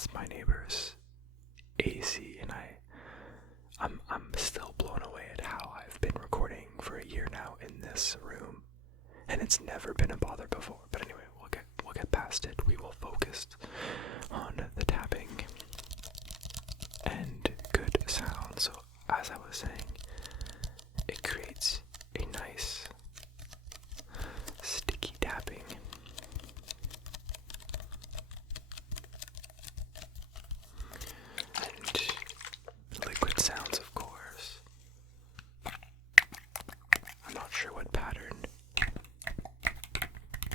It's my neighbor's AC, and I'm still blown away at how I've been recording for a year now in this room, and it's never been a bother before. But anyway, we'll get past it. We will focus on the tapping and good sound. So as I was saying, it creates a nice sticky tapping. And liquid sounds, of course. I'm not sure what pattern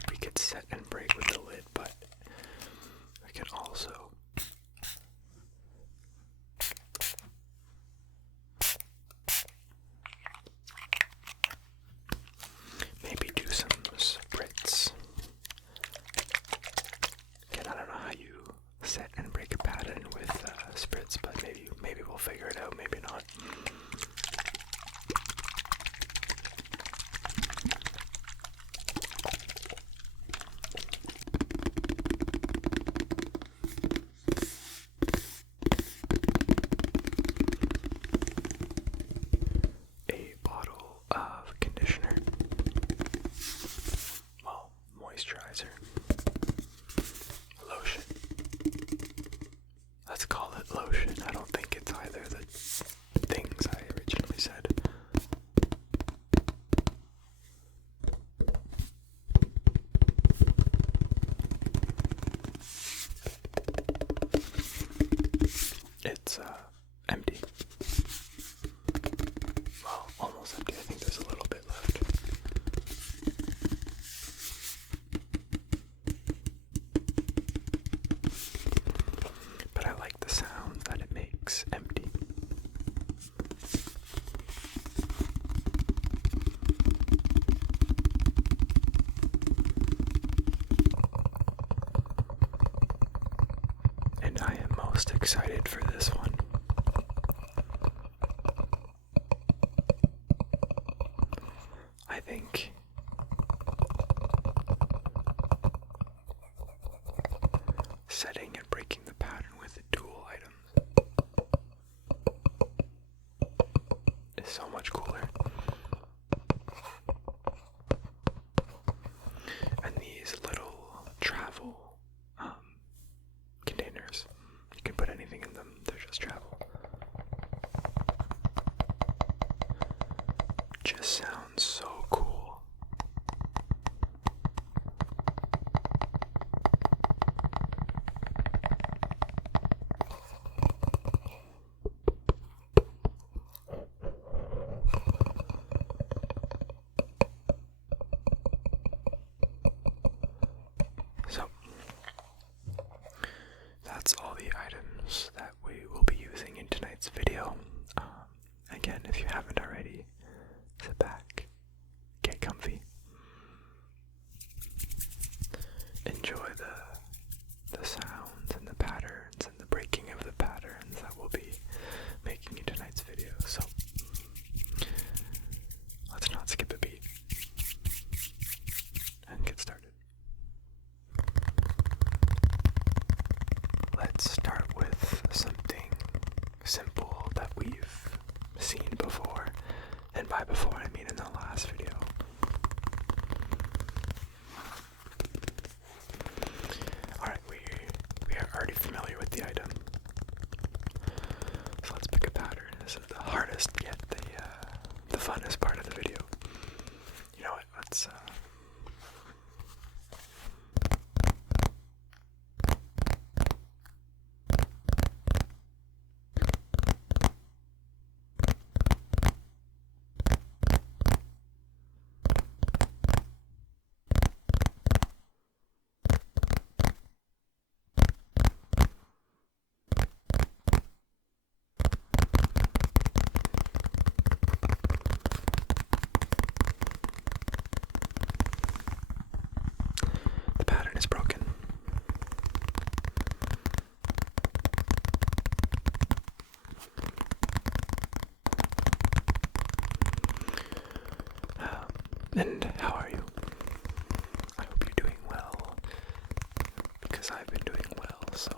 we could set and break with the lid, but we can also maybe do some spritz. Again, I don't know how you set and break a pattern with spritz, but maybe we'll figure it out, maybe not. A bottle of conditioner, well, moisturizer, lotion. Let's call it lotion. I don't think it's either the things I originally said. It's empty. Well, almost empty. I think there's a little bit left. But I like the sound that it makes empty. And I am most excited for this one. I think setting and breaking the pattern with dual items is so much cooler. And these little travel containers, you can put anything in them, they're just travel. Just sounds so cool. So, that's all the items that we will be using in tonight's video. Again, if you haven't already, sit back, get comfy, enjoy the sounds and the patterns and the breaking of the patterns that we'll be making in tonight's video. So, let's not skip a beat and get started. Let's start with something simple that we've seen before, and by before I mean in the last video. Alright, we are already familiar with the item, so let's pick a pattern. This is the hardest yet the funnest part of the video. You know what, let's And how are you? I hope you're doing well, because I've been doing well, so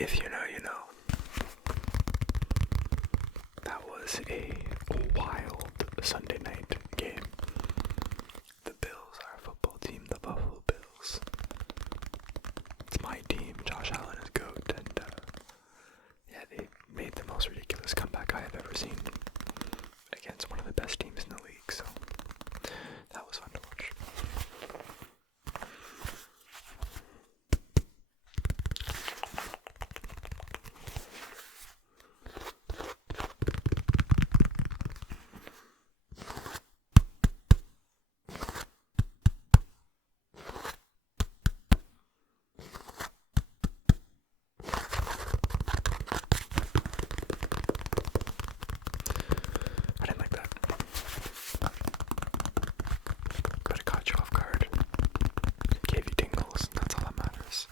If you know, you know. That was a wild Sunday night game. The Bills are a football team, the Buffalo Bills. It's my team. Josh Allen is GOAT, and yeah, they made the most ridiculous comeback I have ever seen against one of the best teams in the league, so that was fun to watch. I didn't like that. Could have caught you off guard. Gave you tingles, that's all that matters.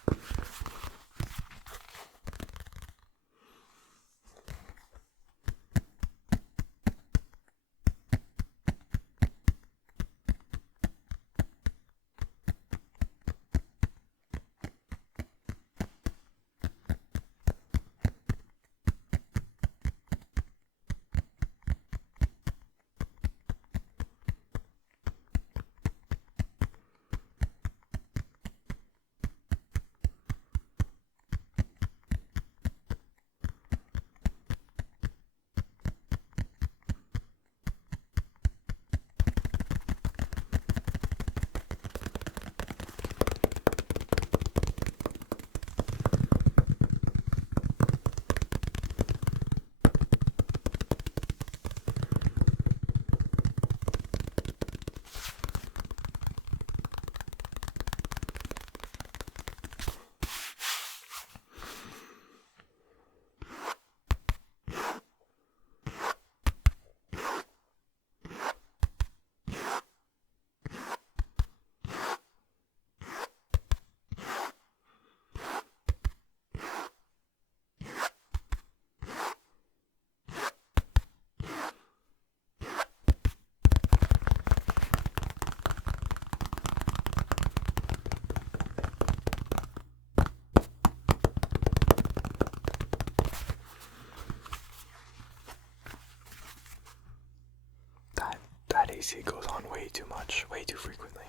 That AC goes on way too much, way too frequently.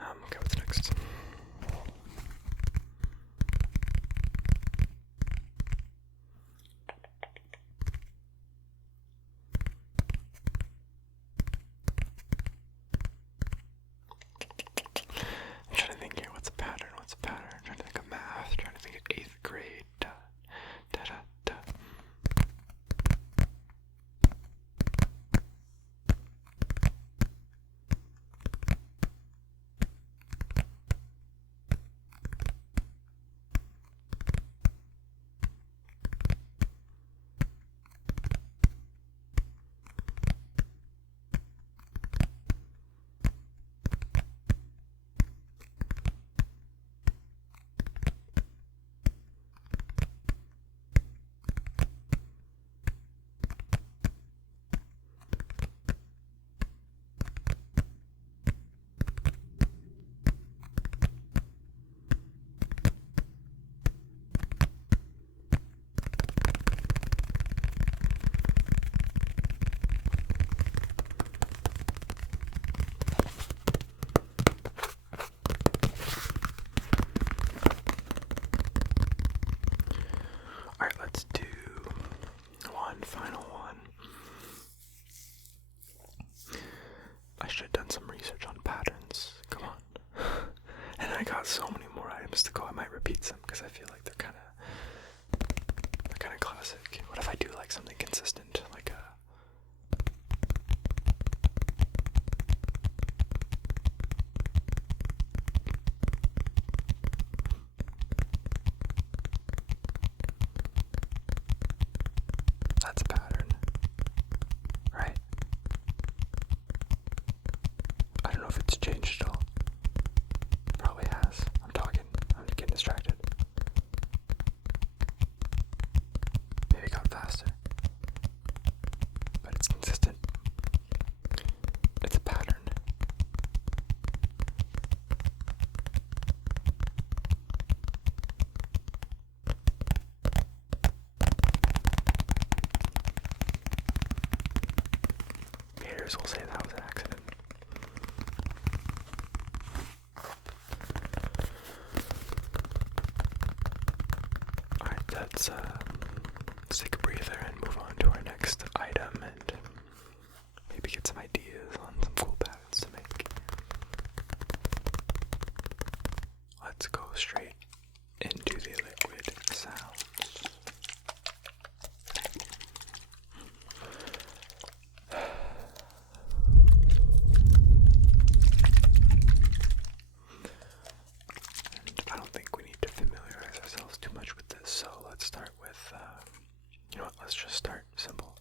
Okay, what's next? I'm trying to think here, what's a pattern? I'm trying to think of math, trying to think of 8th grade. Da, da, da, da. Alright, let's do one final one. I should have done some research on patterns. Come on. And I got so many more items to go. I might repeat some because I feel like they're kind of classic. What if I do like something consistent, like a that's a pattern, right? I don't know if it's changed at all. Probably has. I'm getting distracted. Maybe it got faster. But it's consistent. It's a pattern. as well say that was an accident. Alright, let's take a breather and move on to our next item and maybe get some ideas on some cool patterns to make. Let's go straight into the liquid sounds. And I don't think we need to familiarize ourselves too much with this, so let's start with, you know what, let's just start simple.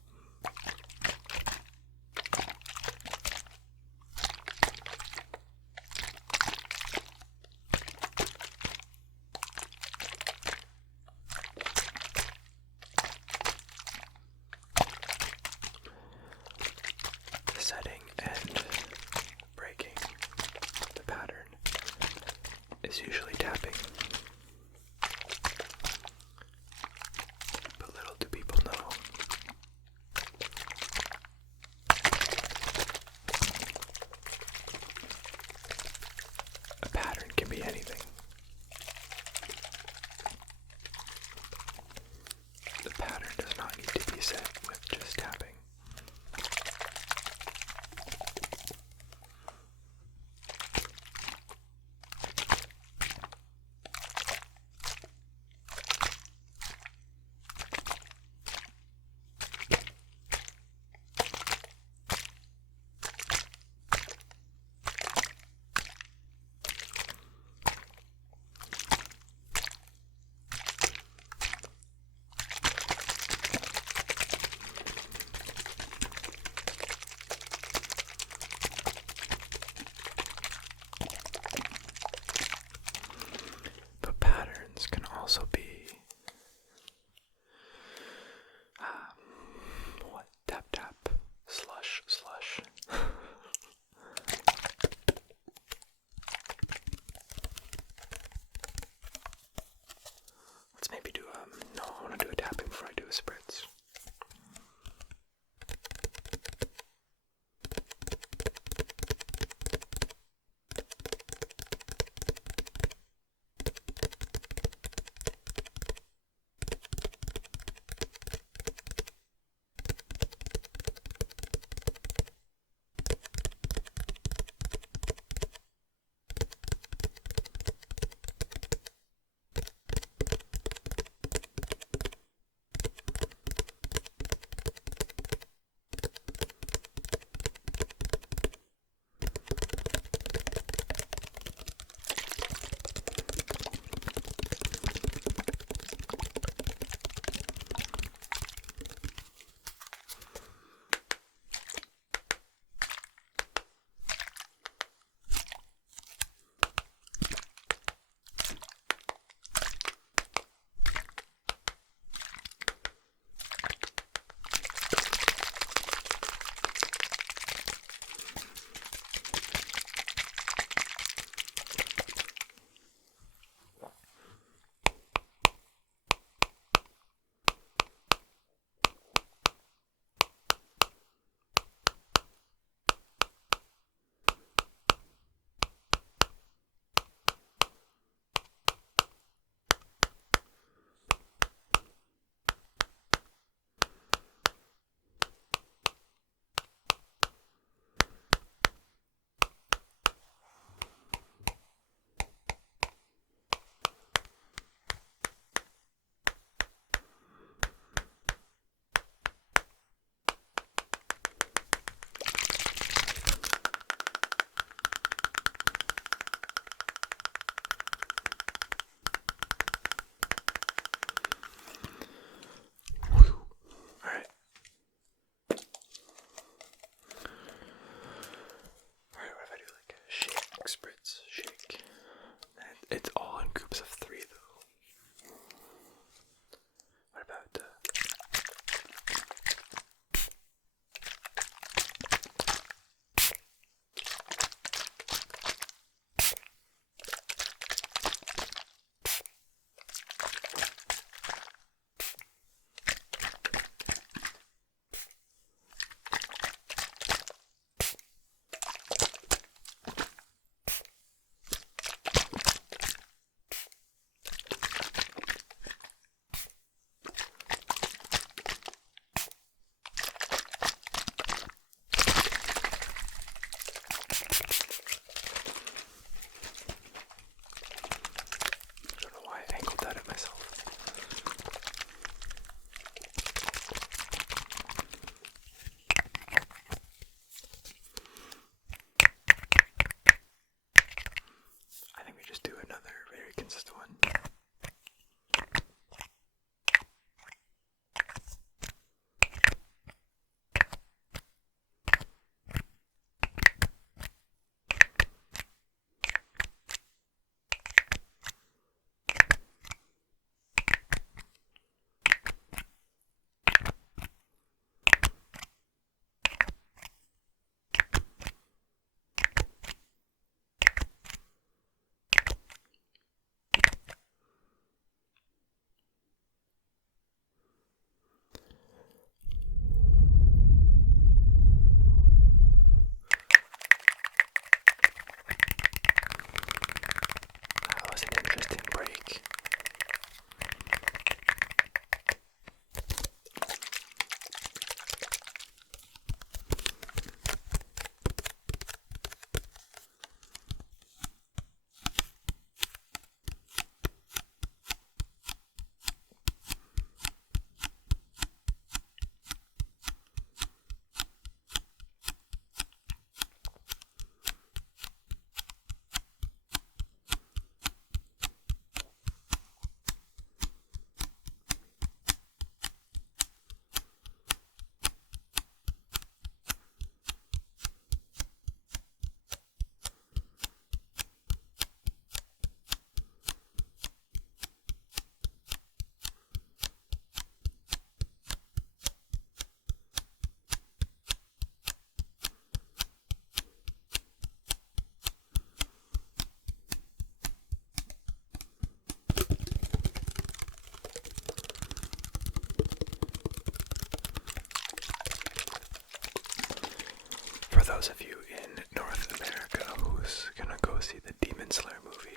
those of you in North America who's gonna go see the Demon Slayer movie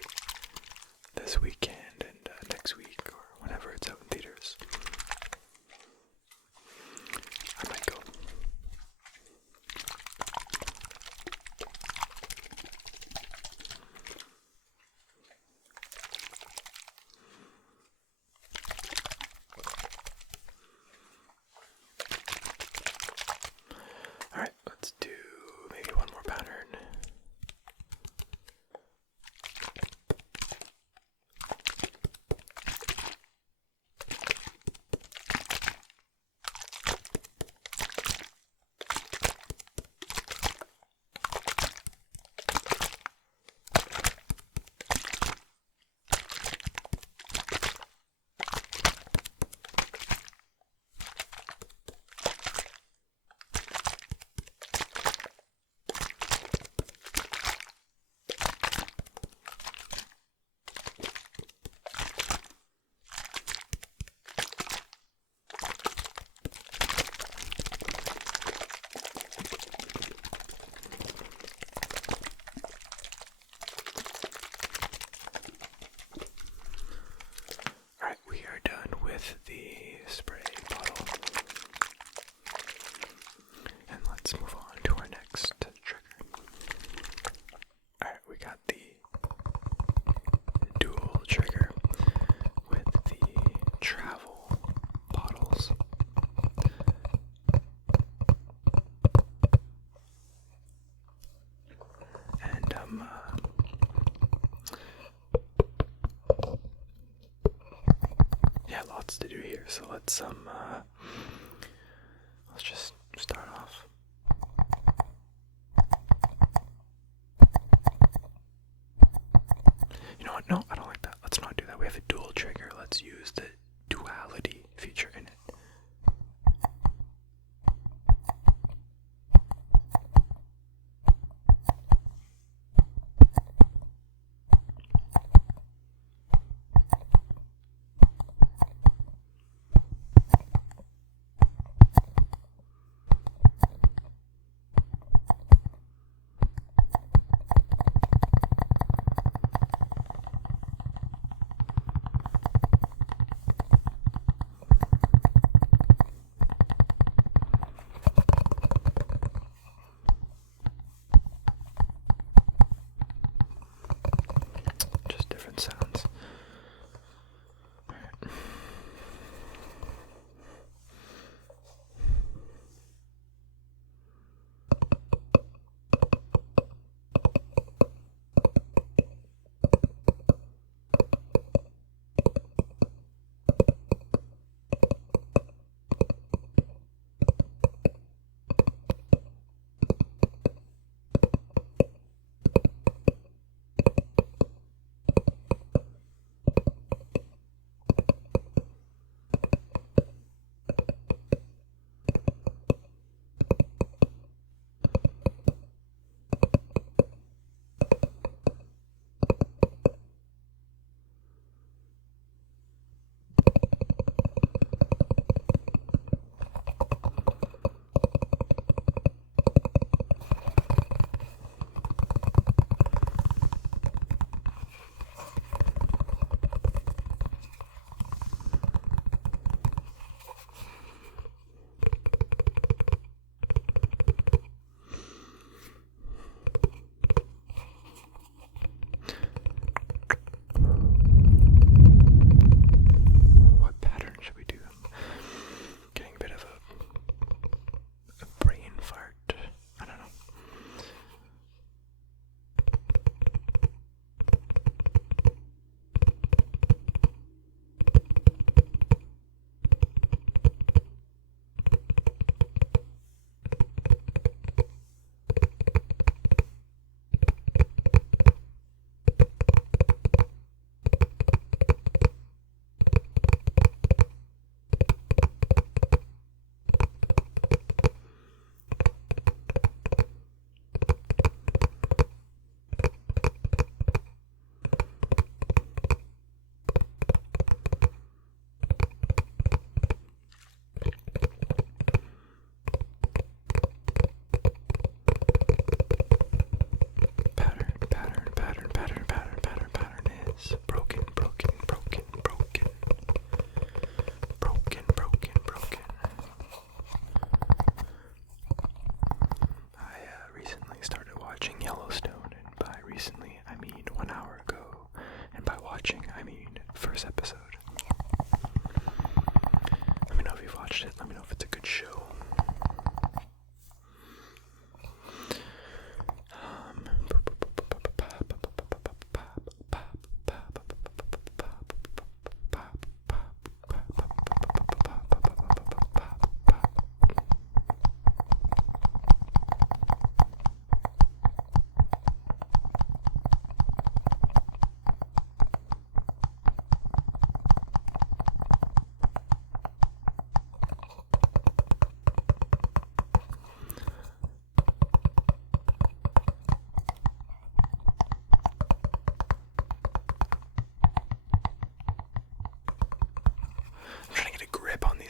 this weekend and next week or whenever it's out in theaters, I might go. Alright, let's do maybe one more pattern. Alright, we are done with the spray bottle. And let's move on to our next trigger. Alright, we got the dual trigger with the travel bottles. And yeah, lots to do here. So let's just start off. You know what? No, I don't like that. Let's not do that. We have a dual trigger. Let's use the duality feature in it.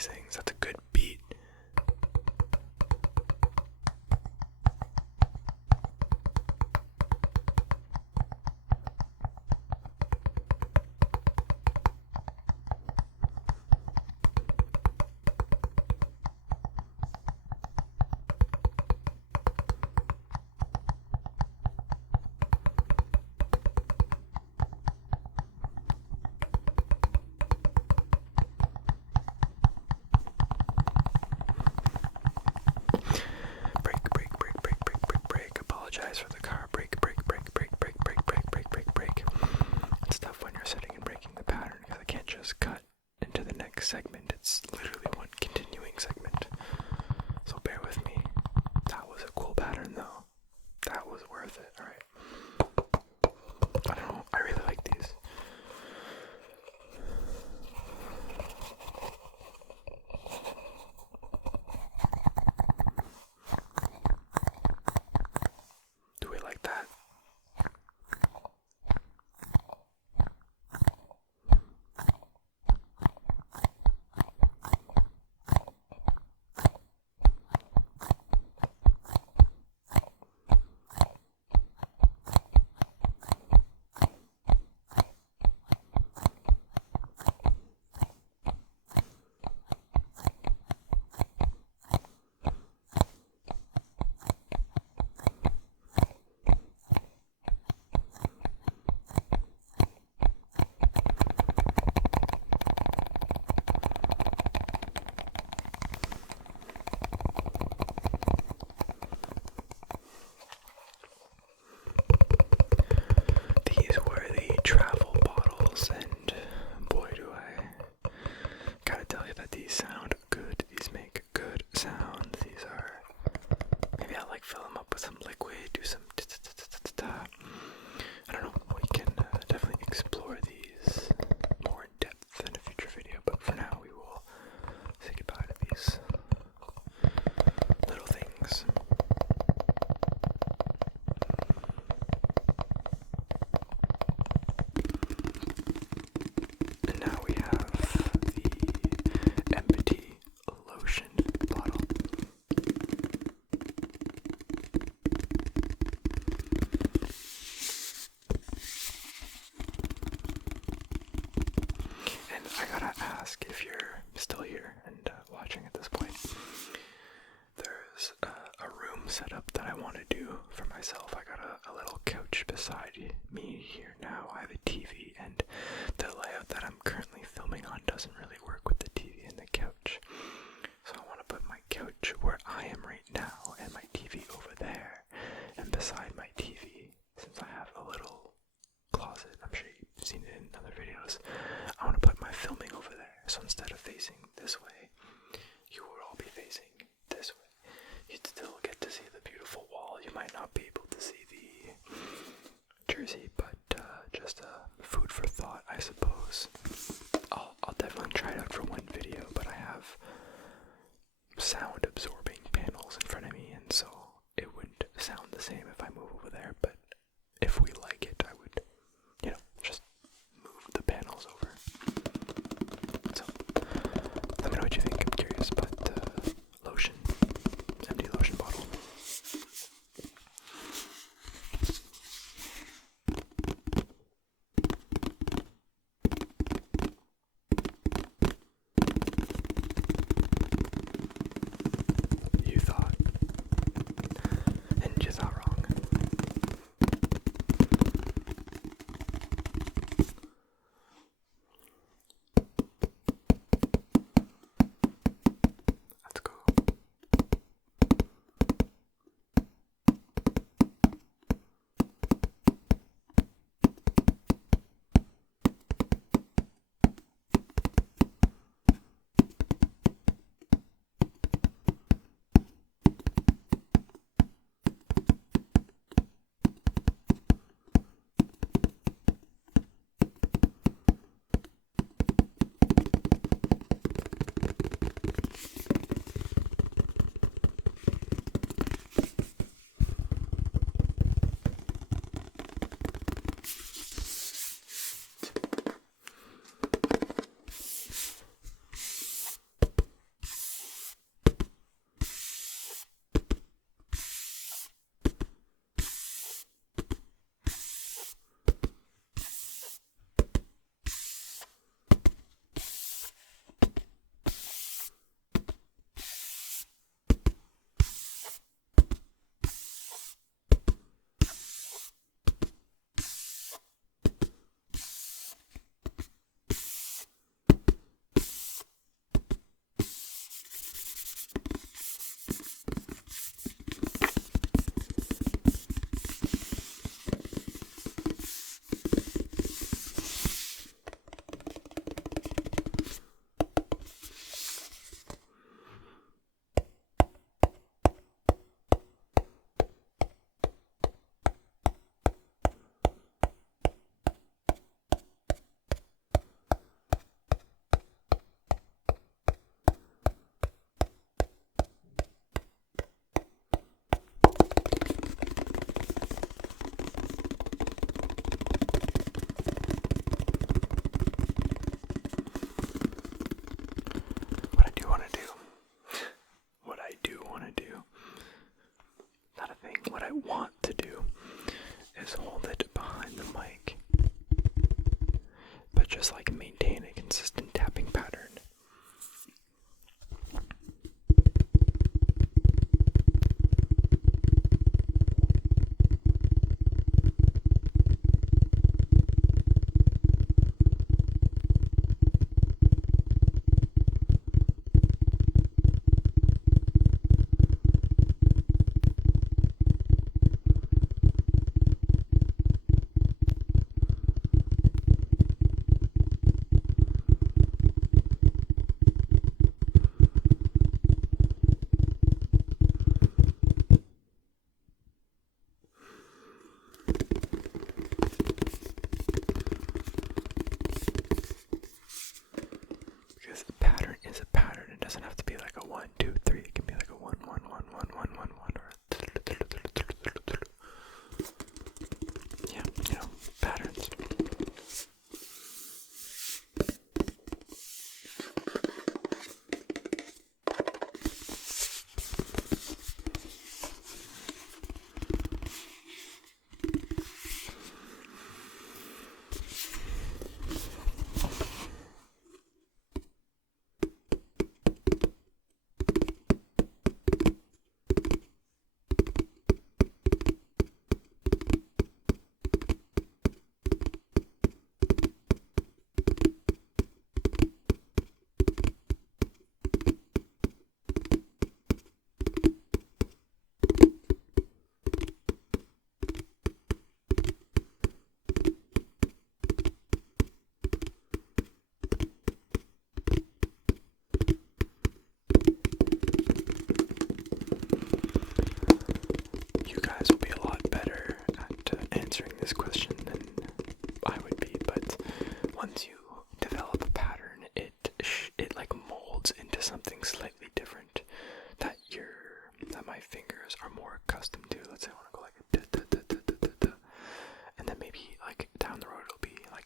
these things. That's a good beat. Apologize for the car. Break. It's tough when you're sitting and breaking the pattern because I can't just cut into the next segment. It's literally one continuing segment. So bear with me. That was a cool pattern though. That was worth it. Alright. I don't know. I really like these. Do we like that? These were the travel bottles, and boy do I gotta tell you that these sound good. These make good sounds. These are, maybe I'll like fill them up with some liquid, do some I don't know, we can definitely explore these more in depth in a future video, but for now we will say goodbye to these little things. And now we have the empty lotion bottle. And I gotta ask, if you're still here and watching at this point, there's a room setup that I want to do for myself. I got a little couch beside me here now. I have a TV, and the layout that I'm currently filming on doesn't really work with the TV and the couch. So I want to put my couch where I am right now and my TV over there. And beside my TV, since I have a little closet, I'm sure you've seen it in other videos, I want to put my filming over there. So instead of facing this way, you would all be facing this way. You'd still get to see the beautiful wall. You might not be able to see the jersey, but just food for thought, I suppose. I'll definitely try to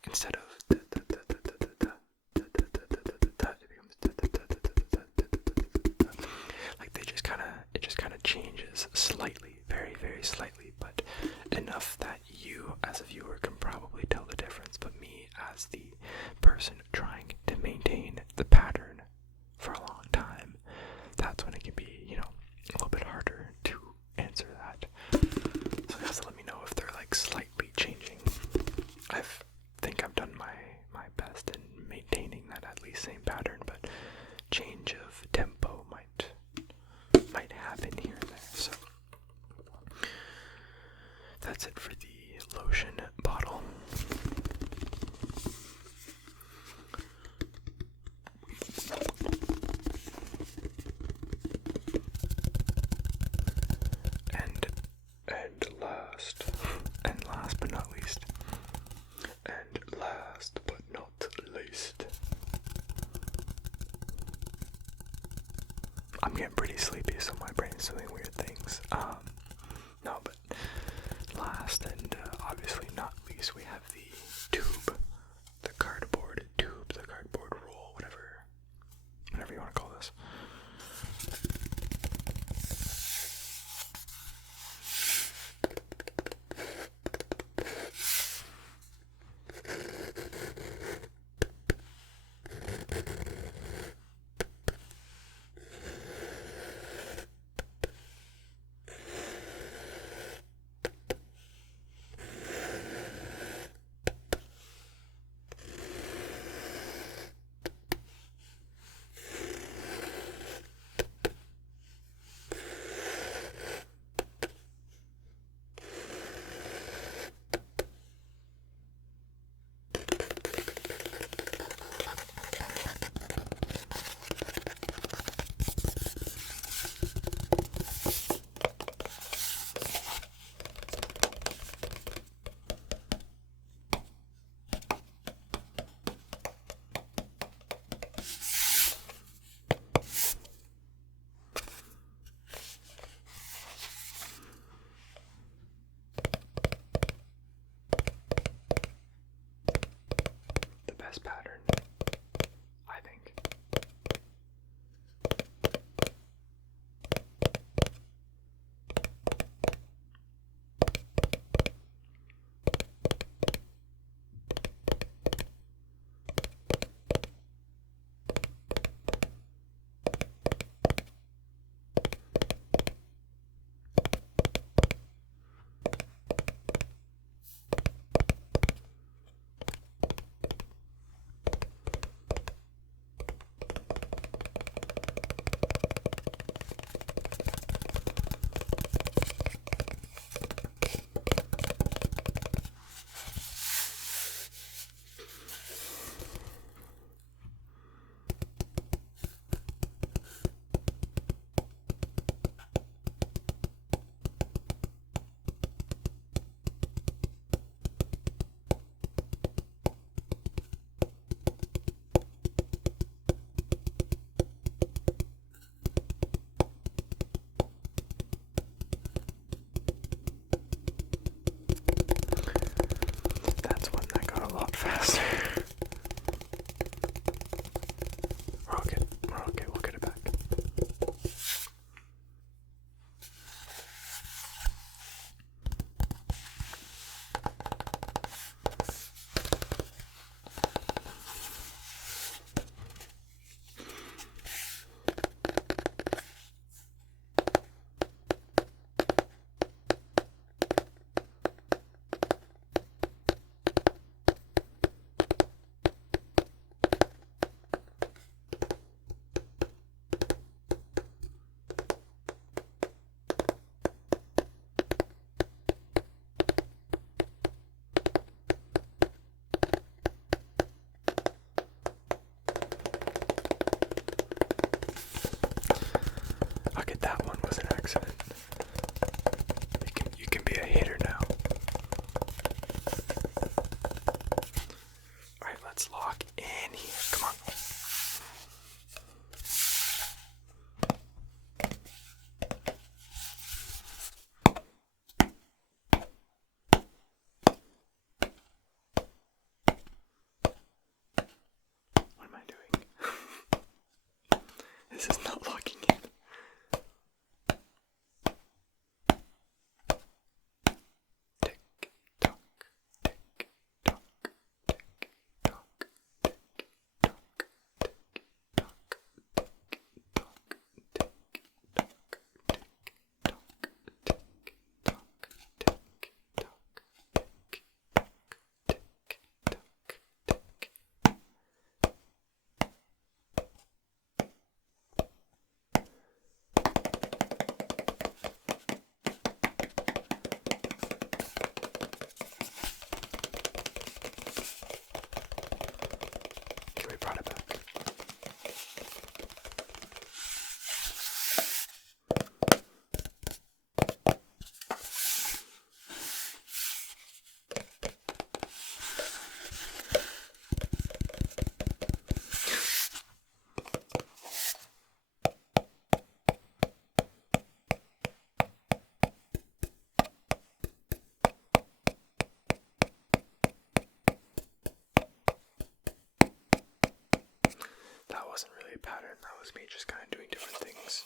instead of it becomes like it just kind of changes slightly, very, very slightly, but enough that you as a viewer can probably tell the difference. But me as the person trying to maintain the pattern for a long time, that's when it can be, a little bit harder to answer that. So guys, let me know if they're like slightly changing. I think I've done my best in maintaining that at least same pattern, but change of tempo might happen here and there. So that's it for the lotion bottle. And last but not least, I'm getting pretty sleepy, so my brain's doing weird things. No, but last and obviously not least, we have the tube, the cardboard tube, the cardboard roll, whatever you want to call this. Best pattern, I think. really pattern. That was me just kind of doing different things.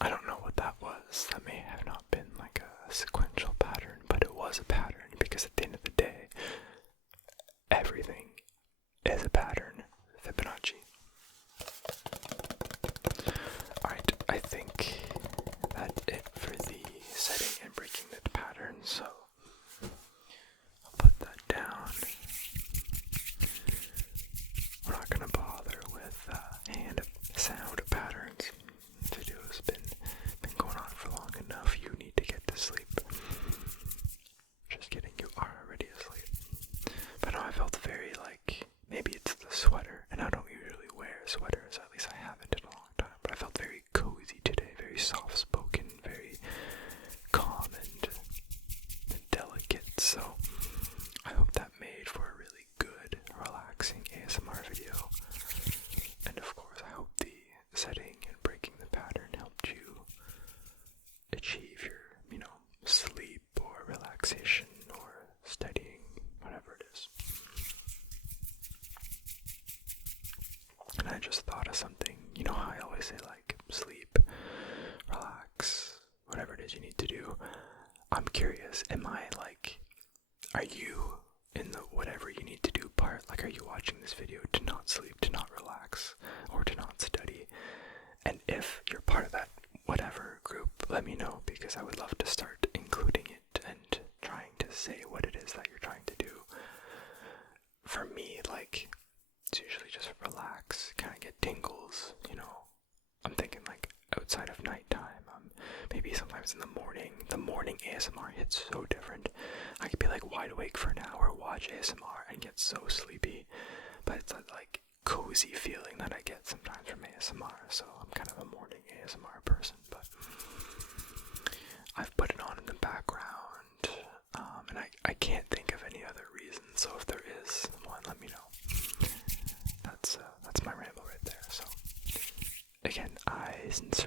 I don't know what that was. That may have not been like a sequential pattern, but it was a pattern because at the end of the day, everything is a pattern. Fibonacci. Alright, I think that's it for the setting and breaking the pattern, so I'll put that down. We're not gonna bother with hand sound patterns. The video's been going on for long enough. You need to get to sleep. Just kidding, you are already asleep. But no, I felt very like, maybe it's the sweater, and I don't usually wear sweaters, at least I haven't in a long time, but I felt very cozy today, very soft-spoken, very calm and delicate, so I hope that made for a really good, relaxing ASMR video. And of course, I hope the setting and breaking the pattern helped you achieve your, sleep or relaxation or studying, whatever it is. And I just thought of something, how I always say like sleep, relax, whatever it is you need to do. I'm curious, are you in the whatever you need to do part? Like, are you watching this video to not sleep, to not relax, or to not study? And if you're part of that whatever group, let me know, because I would love to start including it and trying to say what it is that you're trying to do. For me, it's usually just relax, kind of get tingles, I'm thinking outside of nighttime, maybe sometimes in the morning. The morning ASMR hits so different. I could be wide awake for an hour, watch ASMR, and get so sleepy, but it's that cozy feeling that I get sometimes from ASMR, so I'm kind of a morning ASMR person, but I've put it on in the background, and I can't think of any other reason, so if there is one, let me know. That's my ramble right there, so again, I sincerely